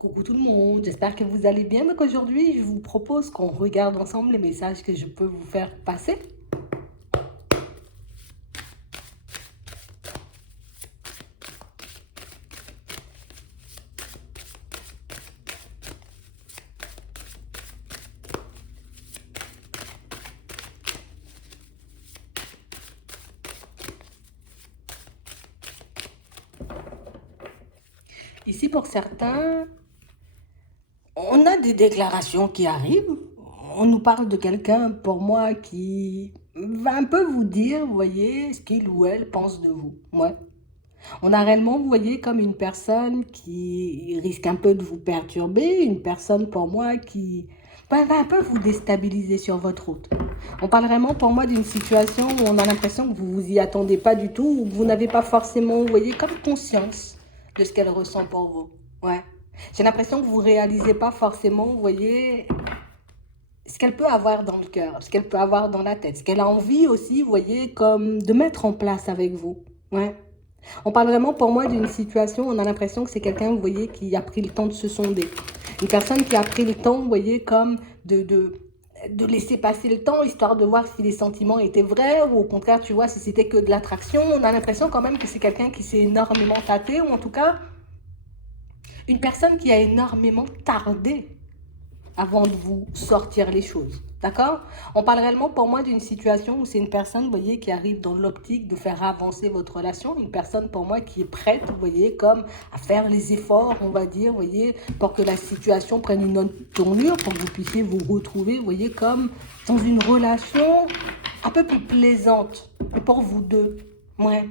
Coucou tout le monde, j'espère que vous allez bien. Donc aujourd'hui, je vous propose qu'on regarde ensemble les messages que je peux vous faire passer. Ici, pour certains, on a des déclarations qui arrivent. On nous parle de quelqu'un, pour moi, qui va un peu vous dire, vous voyez, ce qu'il ou elle pense de vous. Ouais. On a réellement, vous voyez, comme une personne qui risque un peu de vous perturber, une personne pour moi qui va un peu vous déstabiliser sur votre route. On parle vraiment pour moi d'une situation où on a l'impression que vous vous y attendez pas du tout, ou que vous n'avez pas forcément, vous voyez, comme conscience de ce qu'elle ressent pour vous. Ouais. J'ai l'impression que vous réalisez pas forcément, vous voyez, ce qu'elle peut avoir dans le cœur, ce qu'elle peut avoir dans la tête, ce qu'elle a envie aussi, vous voyez, comme de mettre en place avec vous. Ouais. On parle vraiment pour moi d'une situation, on a l'impression que c'est quelqu'un, vous voyez, qui a pris le temps de se sonder. Une personne qui a pris le temps, vous voyez, comme de laisser passer le temps, histoire de voir si les sentiments étaient vrais, ou au contraire, tu vois, si c'était que de l'attraction. On a l'impression quand même que c'est quelqu'un qui s'est énormément tâté, ou en tout cas, une personne qui a énormément tardé avant de vous sortir les choses. D'accord? On parle réellement pour moi d'une situation où c'est une personne, vous voyez, qui arrive dans l'optique de faire avancer votre relation. Une personne pour moi qui est prête, vous voyez, comme à faire les efforts, on va dire, vous voyez, pour que la situation prenne une autre tournure, pour que vous puissiez vous retrouver, vous voyez, comme dans une relation un peu plus plaisante. Mais pour vous deux. Ouais.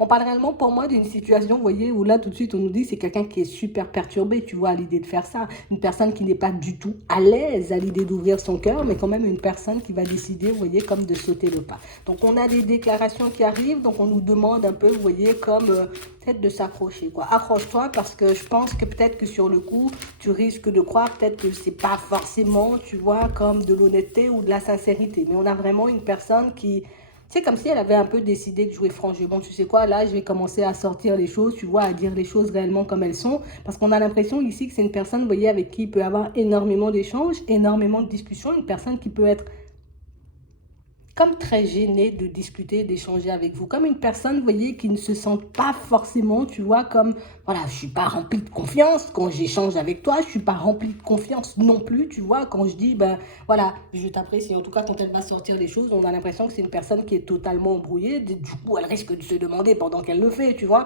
On parle réellement pour moi d'une situation, vous voyez, où là tout de suite on nous dit c'est quelqu'un qui est super perturbé, tu vois, à l'idée de faire ça. Une personne qui n'est pas du tout à l'aise à l'idée d'ouvrir son cœur, mais quand même une personne qui va décider, vous voyez, comme de sauter le pas. Donc on a des déclarations qui arrivent, donc on nous demande un peu, vous voyez, comme peut-être de s'accrocher, quoi. Accroche-toi parce que je pense que peut-être que sur le coup, tu risques de croire peut-être que c'est pas forcément, tu vois, comme de l'honnêteté ou de la sincérité. Mais on a vraiment une personne qui c'est comme si elle avait un peu décidé de jouer franc jeu. Bon, tu sais quoi, là, je vais commencer à sortir les choses, tu vois, à dire les choses réellement comme elles sont. Parce qu'on a l'impression ici que c'est une personne, vous voyez, avec qui il peut y avoir énormément d'échanges, énormément de discussions. Une personne qui peut être comme très gêné de discuter, d'échanger avec vous, comme une personne, vous voyez, qui ne se sent pas forcément, tu vois, comme, voilà, je suis pas remplie de confiance quand j'échange avec toi, je suis pas remplie de confiance non plus, tu vois, quand je dis, ben, voilà, je t'apprécie, en tout cas, quand elle va sortir les choses, on a l'impression que c'est une personne qui est totalement embrouillée, du coup, elle risque de se demander pendant qu'elle le fait, tu vois,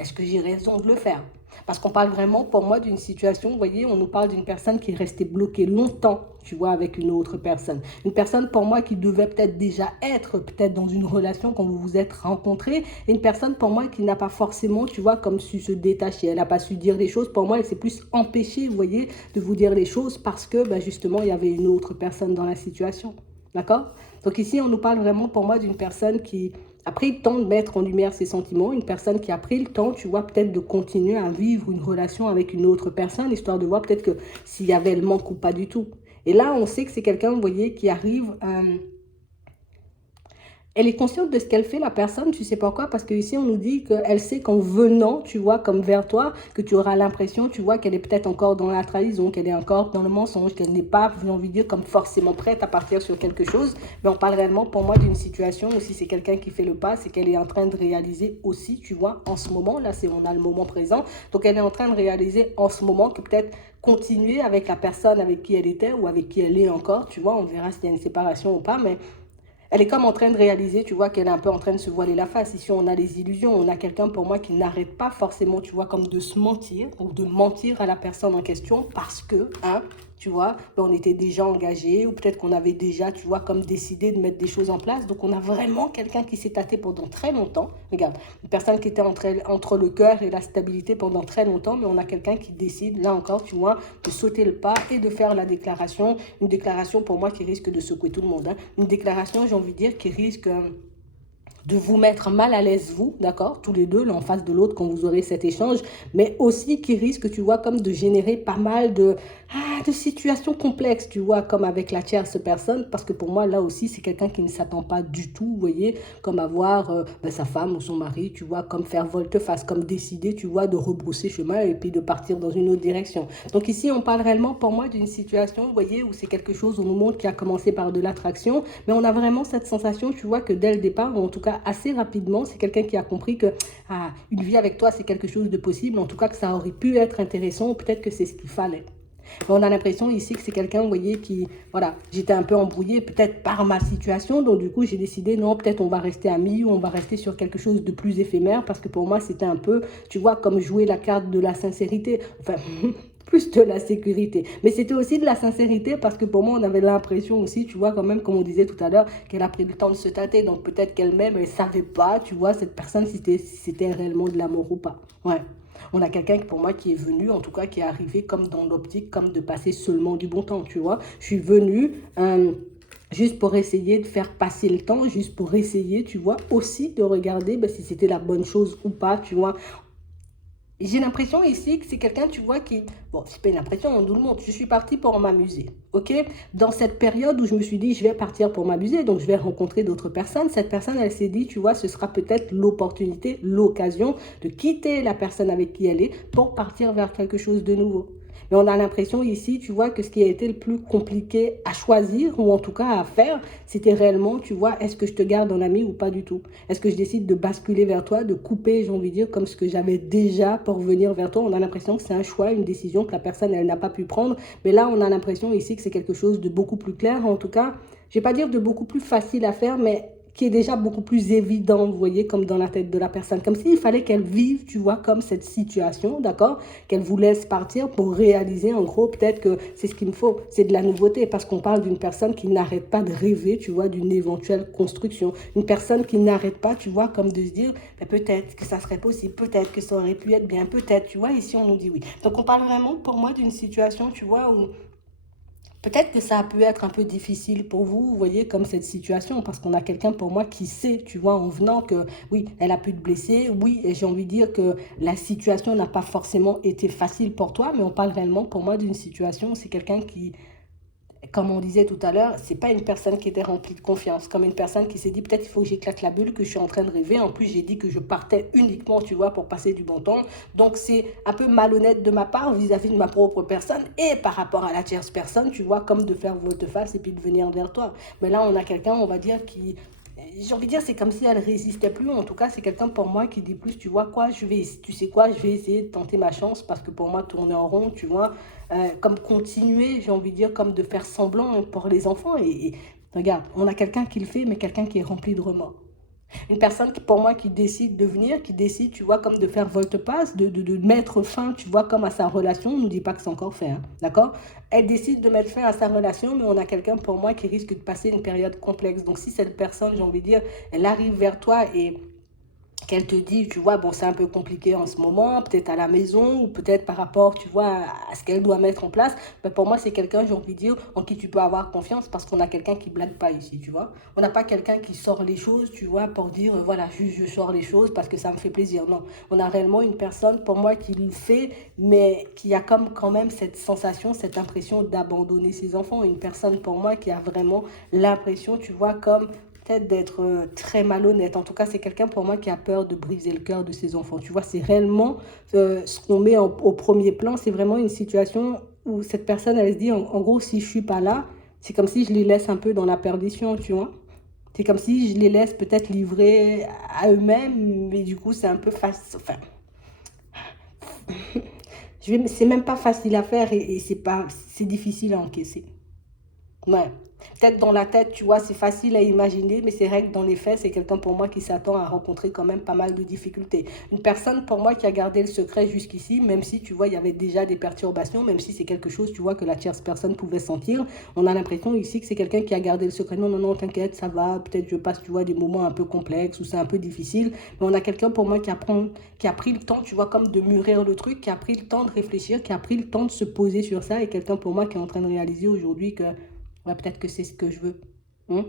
est-ce que j'ai raison de le faire? Parce qu'on parle vraiment, pour moi, d'une situation, vous voyez, on nous parle d'une personne qui est restée bloquée longtemps, tu vois, avec une autre personne. Une personne, pour moi, qui devait peut-être déjà être, peut-être dans une relation quand vous vous êtes rencontrés. Et une personne, pour moi, qui n'a pas forcément, tu vois, comme su se détacher. Elle n'a pas su dire les choses. Pour moi, elle s'est plus empêchée, vous voyez, de vous dire les choses parce que, ben, justement, il y avait une autre personne dans la situation. D'accord? Donc ici, on nous parle vraiment, pour moi, d'une personne qui a pris le temps de mettre en lumière ses sentiments, une personne qui a pris le temps, tu vois, peut-être de continuer à vivre une relation avec une autre personne, histoire de voir peut-être que s'il y avait le manque ou pas du tout. Et là, on sait que c'est quelqu'un, vous voyez, qui arrive elle est consciente de ce qu'elle fait, la personne, tu sais pourquoi? Parce que ici on nous dit qu'elle sait qu'en venant, tu vois, comme vers toi, que tu auras l'impression, tu vois, qu'elle est peut-être encore dans la trahison, qu'elle est encore dans le mensonge, qu'elle n'est pas, j'ai envie de dire, comme forcément prête à partir sur quelque chose. Mais on parle réellement, pour moi, d'une situation où si c'est quelqu'un qui fait le pas, c'est qu'elle est en train de réaliser aussi, tu vois, en ce moment, là, c'est on a le moment présent. Donc elle est en train de réaliser en ce moment que peut-être continuer avec la personne avec qui elle était ou avec qui elle est encore, tu vois, on verra s'il y a une séparation ou pas, mais elle est comme en train de réaliser, tu vois, qu'elle est un peu en train de se voiler la face. Ici, on a les illusions. On a quelqu'un, pour moi, qui n'arrête pas forcément, tu vois, comme de se mentir ou de mentir à la personne en question parce que, hein, tu vois, ben, on était déjà engagé ou peut-être qu'on avait déjà, tu vois, comme décidé de mettre des choses en place. Donc, on a vraiment quelqu'un qui s'est tâté pendant très longtemps. Regarde, une personne qui était entre le cœur et la stabilité pendant très longtemps, mais on a quelqu'un qui décide, là encore, tu vois, de sauter le pas et de faire la déclaration. Une déclaration, pour moi, qui risque de secouer tout le monde, hein. Une déclaration, j'ai envie de dire, qui risque de vous mettre mal à l'aise vous, d'accord, tous les deux, l'un en face de l'autre quand vous aurez cet échange, mais aussi qui risque, tu vois, comme de générer pas mal de situations complexes, tu vois, comme avec la tierce personne, parce que pour moi, là aussi, c'est quelqu'un qui ne s'attend pas du tout, vous voyez, comme avoir sa femme ou son mari, tu vois, comme faire volte-face, comme décider, tu vois, de rebrousser chemin et puis de partir dans une autre direction. Donc ici, on parle réellement pour moi d'une situation, vous voyez, où c'est quelque chose, on nous montre, qui a commencé par de l'attraction, mais on a vraiment cette sensation, tu vois, que dès le départ, ou en tout cas assez rapidement, c'est quelqu'un qui a compris que une vie avec toi, c'est quelque chose de possible, en tout cas que ça aurait pu être intéressant, ou peut-être que c'est ce qu'il fallait. Mais on a l'impression ici que c'est quelqu'un, vous voyez, qui, voilà, j'étais un peu embrouillée peut-être par ma situation, donc du coup j'ai décidé, non, peut-être on va rester amis, ou on va rester sur quelque chose de plus éphémère, parce que pour moi c'était un peu, tu vois, comme jouer la carte de la sincérité, enfin, plus de la sécurité. Mais c'était aussi de la sincérité, parce que pour moi on avait l'impression aussi, tu vois, quand même, comme on disait tout à l'heure, qu'elle a pris le temps de se tâter, donc peut-être qu'elle-même, elle savait pas, tu vois, cette personne, si c'était réellement de l'amour ou pas. Ouais. On a quelqu'un pour moi qui est venu, en tout cas qui est arrivé comme dans l'optique, comme de passer seulement du bon temps, tu vois. Je suis venue juste pour essayer de faire passer le temps, juste pour essayer, tu vois, aussi de regarder si c'était la bonne chose ou pas, tu vois. J'ai l'impression ici que c'est quelqu'un, tu vois, qui... Bon, c'est pas une impression, on nous le montre. Je suis partie pour m'amuser, ok? Dans cette période où je me suis dit, je vais partir pour m'amuser, donc je vais rencontrer d'autres personnes, cette personne, elle s'est dit, tu vois, ce sera peut-être l'opportunité, l'occasion de quitter la personne avec qui elle est pour partir vers quelque chose de nouveau. Mais on a l'impression ici, tu vois, que ce qui a été le plus compliqué à choisir, ou en tout cas à faire, c'était réellement, tu vois, est-ce que je te garde en ami ou pas du tout? Est-ce que je décide de basculer vers toi, de couper, j'ai envie de dire, comme ce que j'avais déjà pour venir vers toi? On a l'impression que c'est un choix, une décision que la personne, elle n'a pas pu prendre. Mais là, on a l'impression ici que c'est quelque chose de beaucoup plus clair. En tout cas, je ne vais pas dire de beaucoup plus facile à faire, mais qui est déjà beaucoup plus évident, vous voyez, comme dans la tête de la personne. Comme s'il fallait qu'elle vive, tu vois, comme cette situation, d'accord? Qu'elle vous laisse partir pour réaliser, en gros, peut-être que c'est ce qu'il me faut. C'est de la nouveauté, parce qu'on parle d'une personne qui n'arrête pas de rêver, tu vois, d'une éventuelle construction. Une personne qui n'arrête pas, tu vois, comme de se dire, peut-être que ça serait possible, peut-être que ça aurait pu être bien, peut-être, tu vois, ici on nous dit oui. Donc on parle vraiment, pour moi, d'une situation, tu vois, où peut-être que ça a pu être un peu difficile pour vous, vous voyez, comme cette situation, parce qu'on a quelqu'un pour moi qui sait, tu vois, en venant que oui, elle a pu te blesser, oui, et j'ai envie de dire que la situation n'a pas forcément été facile pour toi, mais on parle réellement pour moi d'une situation, c'est quelqu'un qui, comme on disait tout à l'heure, c'est pas une personne qui était remplie de confiance, comme une personne qui s'est dit peut-être il faut que j'éclate la bulle, que je suis en train de rêver. En plus, j'ai dit que je partais uniquement, tu vois, pour passer du bon temps. Donc, c'est un peu malhonnête de ma part vis-à-vis de ma propre personne et par rapport à la tierce personne, tu vois, comme de faire volte-face et puis de venir vers toi. Mais là, on a quelqu'un, on va dire, qui, j'ai envie de dire, c'est comme si elle résistait plus. En tout cas, c'est quelqu'un pour moi qui dit plus, tu vois quoi, tu sais quoi, je vais essayer de tenter ma chance parce que pour moi, tourner en rond, tu vois, comme continuer, j'ai envie de dire, comme de faire semblant pour les enfants. Et regarde, on a quelqu'un qui le fait, mais quelqu'un qui est rempli de remords. Une personne qui, pour moi, qui décide de venir, qui décide, tu vois, comme de faire volte-passe, de mettre fin, tu vois, comme à sa relation. On ne nous dit pas que c'est encore fait, hein, d'accord? Elle décide de mettre fin à sa relation, mais on a quelqu'un, pour moi, qui risque de passer une période complexe. Donc, si cette personne, j'ai envie de dire, elle arrive vers toi et qu'elle te dit, tu vois, bon, c'est un peu compliqué en ce moment, peut-être à la maison, ou peut-être par rapport, tu vois, à ce qu'elle doit mettre en place, mais pour moi, c'est quelqu'un, j'ai envie de dire, en qui tu peux avoir confiance, parce qu'on a quelqu'un qui blague pas ici, tu vois. On n'a pas quelqu'un qui sort les choses, tu vois, pour dire, voilà, juste je sors les choses parce que ça me fait plaisir. Non, on a réellement une personne, pour moi, qui le fait, mais qui a comme quand même cette sensation, cette impression d'abandonner ses enfants. Une personne, pour moi, qui a vraiment l'impression, tu vois, comme peut-être d'être très malhonnête. En tout cas, c'est quelqu'un pour moi qui a peur de briser le cœur de ses enfants. Tu vois, c'est réellement ce qu'on met au premier plan. C'est vraiment une situation où cette personne, elle se dit, en gros, si je suis pas là, c'est comme si je les laisse un peu dans la perdition, tu vois. C'est comme si je les laisse peut-être livrer à eux-mêmes, mais du coup, c'est un peu facile. Enfin, c'est même pas facile à faire et c'est difficile à encaisser. Ouais. Peut-être dans la tête, tu vois, c'est facile à imaginer, mais c'est vrai que dans les faits, c'est quelqu'un pour moi qui s'attend à rencontrer quand même pas mal de difficultés. Une personne pour moi qui a gardé le secret jusqu'ici, même si, tu vois, il y avait déjà des perturbations, même si c'est quelque chose, tu vois, que la tierce personne pouvait sentir, on a l'impression ici que c'est quelqu'un qui a gardé le secret. Non, non, non, t'inquiète, ça va, peut-être je passe, tu vois, des moments un peu complexes ou c'est un peu difficile, mais on a quelqu'un pour moi qui a pris le temps, tu vois, comme de mûrir le truc, qui a pris le temps de réfléchir, qui a pris le temps de se poser sur ça, et quelqu'un pour moi qui est en train de réaliser aujourd'hui que ouais, peut-être que c'est ce que je veux. Hein.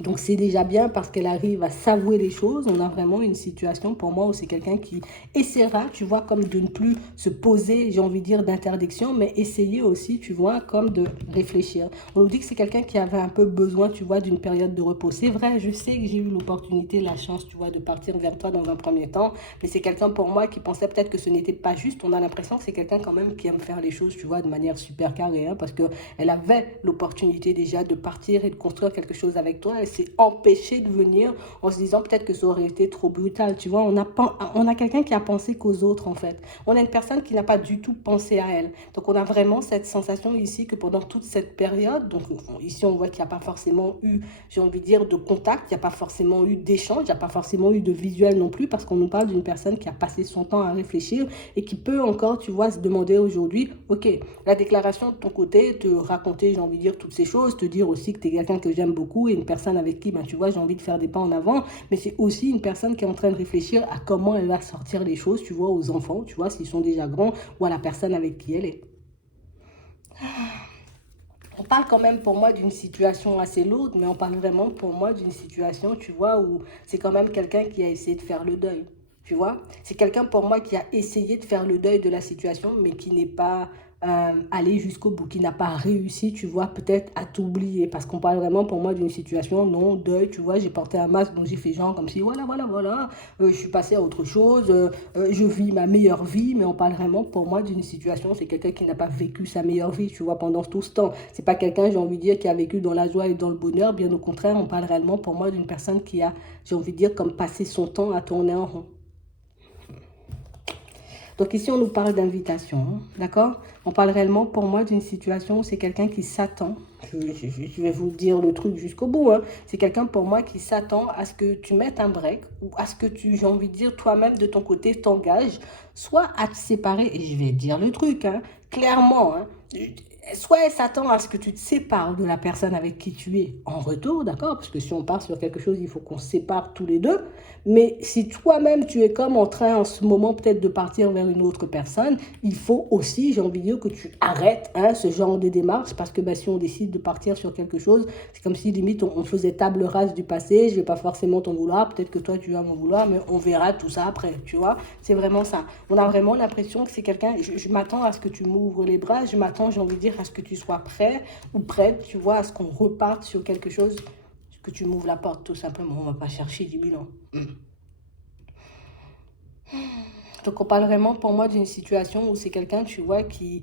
Donc c'est déjà bien parce qu'elle arrive à s'avouer les choses. On a vraiment une situation pour moi où c'est quelqu'un qui essaiera, tu vois, comme de ne plus se poser, j'ai envie de dire, d'interdiction, mais essayer aussi, tu vois, comme de réfléchir. On nous dit que c'est quelqu'un qui avait un peu besoin, tu vois, d'une période de repos. C'est vrai, je sais que j'ai eu l'opportunité, la chance, tu vois, de partir vers toi dans un premier temps, mais c'est quelqu'un pour moi qui pensait peut-être que ce n'était pas juste. On a l'impression que c'est quelqu'un quand même qui aime faire les choses, tu vois, de manière super carrée, hein, parce qu'elle avait l'opportunité déjà de partir et de construire quelque chose avec toi. Elle s'est empêchée de venir en se disant peut-être que ça aurait été trop brutal, tu vois. On a quelqu'un qui a pensé qu'aux autres, en fait. On a une personne qui n'a pas du tout pensé à elle. Donc, on a vraiment cette sensation ici que pendant toute cette période, donc ici, on voit qu'il n'y a pas forcément eu, j'ai envie de dire, de contact, il n'y a pas forcément eu d'échange, il n'y a pas forcément eu de visuel non plus, parce qu'on nous parle d'une personne qui a passé son temps à réfléchir et qui peut encore, tu vois, se demander aujourd'hui, ok, la déclaration de ton côté, te raconter, j'ai envie de dire, toutes ces choses, te dire aussi que tu es quelqu'un que j'aime beaucoup et une personne avec qui, ben, tu vois, j'ai envie de faire des pas en avant, mais c'est aussi une personne qui est en train de réfléchir à comment elle va sortir les choses, tu vois, aux enfants, tu vois, s'ils sont déjà grands, ou à la personne avec qui elle est. On parle quand même pour moi d'une situation assez lourde, mais on parle vraiment pour moi d'une situation, tu vois, où c'est quand même quelqu'un qui a essayé de faire le deuil. Tu vois, c'est quelqu'un pour moi qui a essayé de faire le deuil de la situation, mais qui n'est pas allé jusqu'au bout, qui n'a pas réussi, tu vois, peut-être à t'oublier. Parce qu'on parle vraiment pour moi d'une situation, non, deuil, tu vois, j'ai porté un masque, donc j'ai fait genre comme si, voilà, voilà, voilà, je suis passé à autre chose, je vis ma meilleure vie, mais on parle vraiment pour moi d'une situation, c'est quelqu'un qui n'a pas vécu sa meilleure vie, tu vois, pendant tout ce temps. C'est pas quelqu'un, j'ai envie de dire, qui a vécu dans la joie et dans le bonheur, bien au contraire, on parle réellement pour moi d'une personne qui a, j'ai envie de dire, comme passé son temps à tourner en rond. Donc ici, on nous parle d'invitation, hein, d'accord? On parle réellement pour moi d'une situation où c'est quelqu'un qui s'attend. Je vais vous dire le truc jusqu'au bout, hein. C'est quelqu'un pour moi qui s'attend à ce que tu mettes un break ou à ce que tu, j'ai envie de dire, toi-même de ton côté, t'engages, soit à te séparer, et je vais dire le truc, hein, clairement, hein, soit elle s'attend à ce que tu te sépares de la personne avec qui tu es en retour, d'accord? Parce que si on part sur quelque chose, il faut qu'on se sépare tous les deux. Mais si toi-même, tu es comme en train en ce moment peut-être de partir vers une autre personne, il faut aussi, j'ai envie de dire, que tu arrêtes hein, ce genre de démarche parce que ben, si on décide de partir sur quelque chose, c'est comme si limite on faisait table rase du passé, je ne vais pas forcément t'en vouloir, peut-être que toi tu vas m'en vouloir, mais on verra tout ça après, tu vois. C'est vraiment ça. On a vraiment l'impression que c'est quelqu'un, je m'attends à ce que tu m'ouvres les bras, je m'attends, j'ai envie de dire, à ce que tu sois prêt ou prête, tu vois, à ce qu'on reparte sur quelque chose, que tu m'ouvres la porte tout simplement, on ne va pas chercher 10 000 ans. Donc on parle vraiment pour moi d'une situation où c'est quelqu'un, tu vois, qui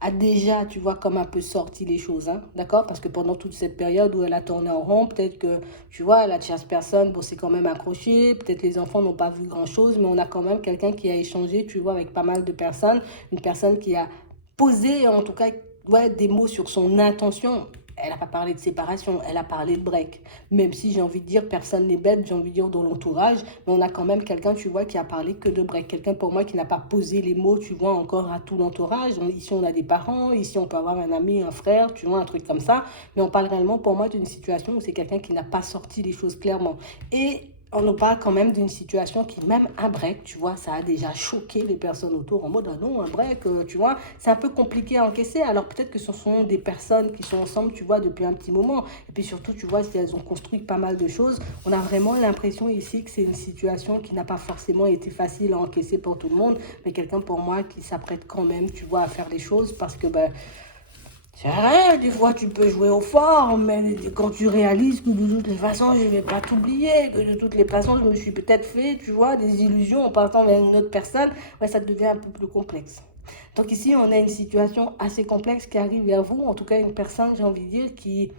a déjà, tu vois, comme un peu sorti les choses, hein, d'accord? Parce que pendant toute cette période où elle a tourné en rond, peut-être que, tu vois, la tierce personne, bon, c'est quand même accroché, peut-être les enfants n'ont pas vu grand-chose, mais on a quand même quelqu'un qui a échangé, tu vois, avec pas mal de personnes, une personne qui a posé, en tout cas, ouais, des mots sur son intention. Elle n'a pas parlé de séparation, elle a parlé de break. Même si j'ai envie de dire, personne n'est bête, j'ai envie de dire dans l'entourage, mais on a quand même quelqu'un, tu vois, qui a parlé que de break. Quelqu'un pour moi qui n'a pas posé les mots, tu vois, encore à tout l'entourage. Ici, on a des parents, ici, on peut avoir un ami, un frère, tu vois, un truc comme ça. Mais on parle réellement pour moi d'une situation où c'est quelqu'un qui n'a pas sorti les choses clairement. Et on nous parle quand même d'une situation qui, même un break, tu vois, ça a déjà choqué les personnes autour en mode, ah non, un break, tu vois, c'est un peu compliqué à encaisser. Alors peut-être que ce sont des personnes qui sont ensemble, tu vois, depuis un petit moment. Et puis surtout, tu vois, si elles ont construit pas mal de choses, on a vraiment l'impression ici que c'est une situation qui n'a pas forcément été facile à encaisser pour tout le monde, mais quelqu'un pour moi qui s'apprête quand même, tu vois, à faire les choses parce que, ben, c'est vrai, des fois tu peux jouer au fort, mais quand tu réalises que de toutes les façons je ne vais pas t'oublier, que de toutes les façons je me suis peut-être fait, tu vois, des illusions en partant vers une autre personne, ouais, ça devient un peu plus complexe. Donc ici, on a une situation assez complexe qui arrive vers vous, en tout cas une personne, j'ai envie de dire, qui,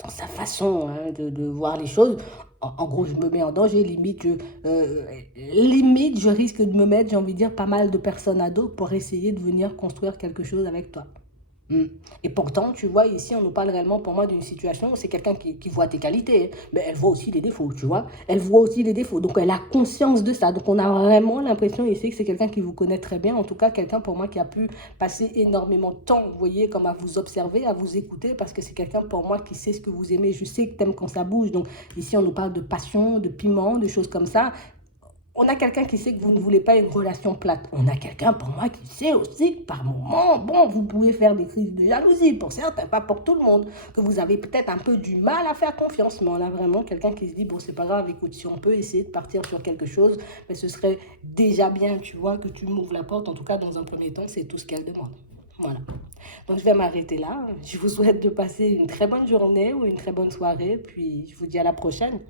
dans sa façon hein, de voir les choses, en gros, je me mets en danger, limite, je risque de me mettre, j'ai envie de dire, pas mal de personnes à dos pour essayer de venir construire quelque chose avec toi. Mm. Et pourtant, tu vois, ici, on nous parle réellement pour moi d'une situation où c'est quelqu'un qui voit tes qualités, hein, mais elle voit aussi les défauts, tu vois. Elle voit aussi les défauts, donc elle a conscience de ça. Donc on a vraiment l'impression ici que c'est quelqu'un qui vous connaît très bien, en tout cas quelqu'un pour moi qui a pu passer énormément de temps, vous voyez, comme à vous observer, à vous écouter, parce que c'est quelqu'un pour moi qui sait ce que vous aimez. Je sais que t'aimes quand ça bouge, donc ici on nous parle de passion, de piment, de choses comme ça. On a quelqu'un qui sait que vous ne voulez pas une relation plate. On a quelqu'un, pour moi, qui sait aussi que par moment, bon, vous pouvez faire des crises de jalousie pour certains, pas pour tout le monde, que vous avez peut-être un peu du mal à faire confiance, mais on a vraiment quelqu'un qui se dit, bon, c'est pas grave, écoute, si on peut essayer de partir sur quelque chose, mais ce serait déjà bien, tu vois, que tu m'ouvres la porte. En tout cas, dans un premier temps, c'est tout ce qu'elle demande. Voilà. Donc, je vais m'arrêter là. Je vous souhaite de passer une très bonne journée ou une très bonne soirée, puis je vous dis à la prochaine.